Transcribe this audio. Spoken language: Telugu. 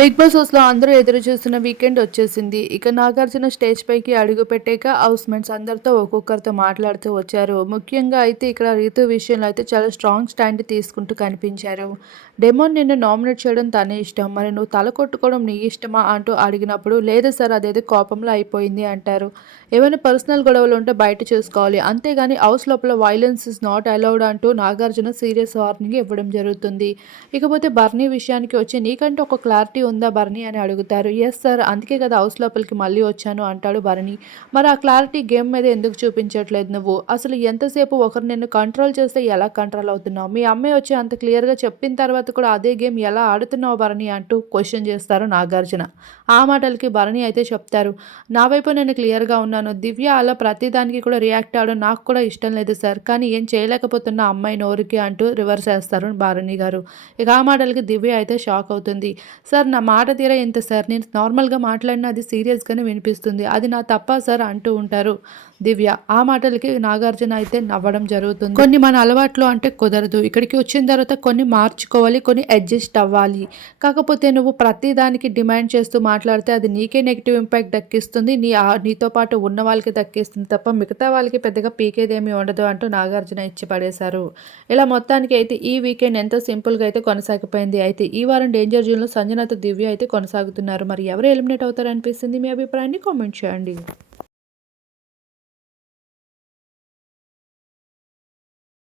బిగ్ బాస్ హౌస్లో అందరూ ఎదురు చూస్తున్న వీకెండ్ వచ్చేసింది. ఇక నాగార్జున స్టేజ్ పైకి అడుగు పెట్టాక హౌస్ మేట్స్ అందరితో ఒక్కొక్కరితో మాట్లాడుతూ వచ్చారు. ముఖ్యంగా అయితే ఇక్కడ రీతు విషయంలో అయితే చాలా స్ట్రాంగ్ స్టాండ్ తీసుకుంటూ కనిపించారు. డెమోన్ నిన్ను నామినేట్ చేయడం తనే ఇష్టం. మరి నువ్వు తల కొట్టుకోవడం నీ ఇష్టమా అంటూ అడిగినప్పుడు లేదు సార్ అదేదో కోపంలో అయిపోయింది అంటారు. ఏమైనా పర్సనల్ గొడవలు ఉంటే బయట చూసుకోవాలి. అంతేగాని హౌస్ లోపల వైలెన్స్ ఇస్ నాట్ అలౌడ్ అంటూ నాగార్జున సీరియస్ వార్నింగ్ ఇవ్వడం జరుగుతుంది. ఇకపోతే బర్నీ విషయానికి వచ్చి నీకంటే ఒక క్లారిటీ ఉందా భరణి అని అడుగుతారు. ఎస్ సార్ అందుకే కదా హౌస్ లోపలికి మళ్ళీ వచ్చాను అంటాడు భరణి. మరి ఆ క్లారిటీ గేమ్ మీద ఎందుకు చూపించట్లేదు నువ్వు? అసలు ఎంతసేపు ఒకరు నిన్ను కంట్రోల్ చేస్తే ఎలా కంట్రోల్ అవుతున్నావు? మీ అమ్మాయి వచ్చి అంత క్లియర్గా చెప్పిన తర్వాత కూడా అదే గేమ్ ఎలా ఆడుతున్నావు భరణి? అంటూ క్వశ్చన్ చేస్తారు నాగార్జున. ఆ మాటలకి భరణి అయితే చెప్తారు. నా వైపు నేను క్లియర్గా ఉన్నాను. దివ్య అలా ప్రతిదానికి కూడా రియాక్ట్ అవడం నాకు కూడా ఇష్టం లేదు సార్ కానీ ఏం చేయలేకపోతున్న అమ్మాయి నోరుకి అంటూ రివర్స్ చేస్తారు భరణి గారు. ఇక ఆ మాటలకి దివ్య అయితే షాక్ అవుతుంది. సార్ నా మాట తీరా ఎంత సార్? నేను నార్మల్గా మాట్లాడినా అది సీరియస్గానే వినిపిస్తుంది. అది నా తప్ప సార్? అంటూ ఉంటారు. దివ్య ఆ మాటలకి నాగార్జున అయితే నవ్వడం జరుగుతుంది. కొన్ని మన అలవాట్లు అంటే కుదరదు. ఇక్కడికి వచ్చిన తర్వాత కొన్ని మార్చుకోవాలి కొన్ని అడ్జస్ట్ అవ్వాలి. కాకపోతే నువ్వు ప్రతిదానికి డిమాండ్ చేస్తూ మాట్లాడితే అది నీకే నెగిటివ్ ఇంపాక్ట్ దక్కిస్తుంది. నీ నీతో పాటు ఉన్న వాళ్ళకి దక్కిస్తుంది తప్ప మిగతా వాళ్ళకి పెద్దగా పీకేదేమీ ఉండదు అంటూ నాగార్జున ఇచ్చి పడేశారు. ఇలా మొత్తానికి అయితే ఈ వీకెండ్ ఎంతో సింపుల్గా అయితే కొనసాగిపోయింది. అయితే ఈ వారం డేంజర్ జోన్లో సంజనాతో దివ్య అయితే కొనసాగుతున్నారు. మరి ఎవరు ఎలిమినేట్ అవుతారనిపిస్తుంది మీ అభిప్రాయాన్ని కామెంట్ చేయండి.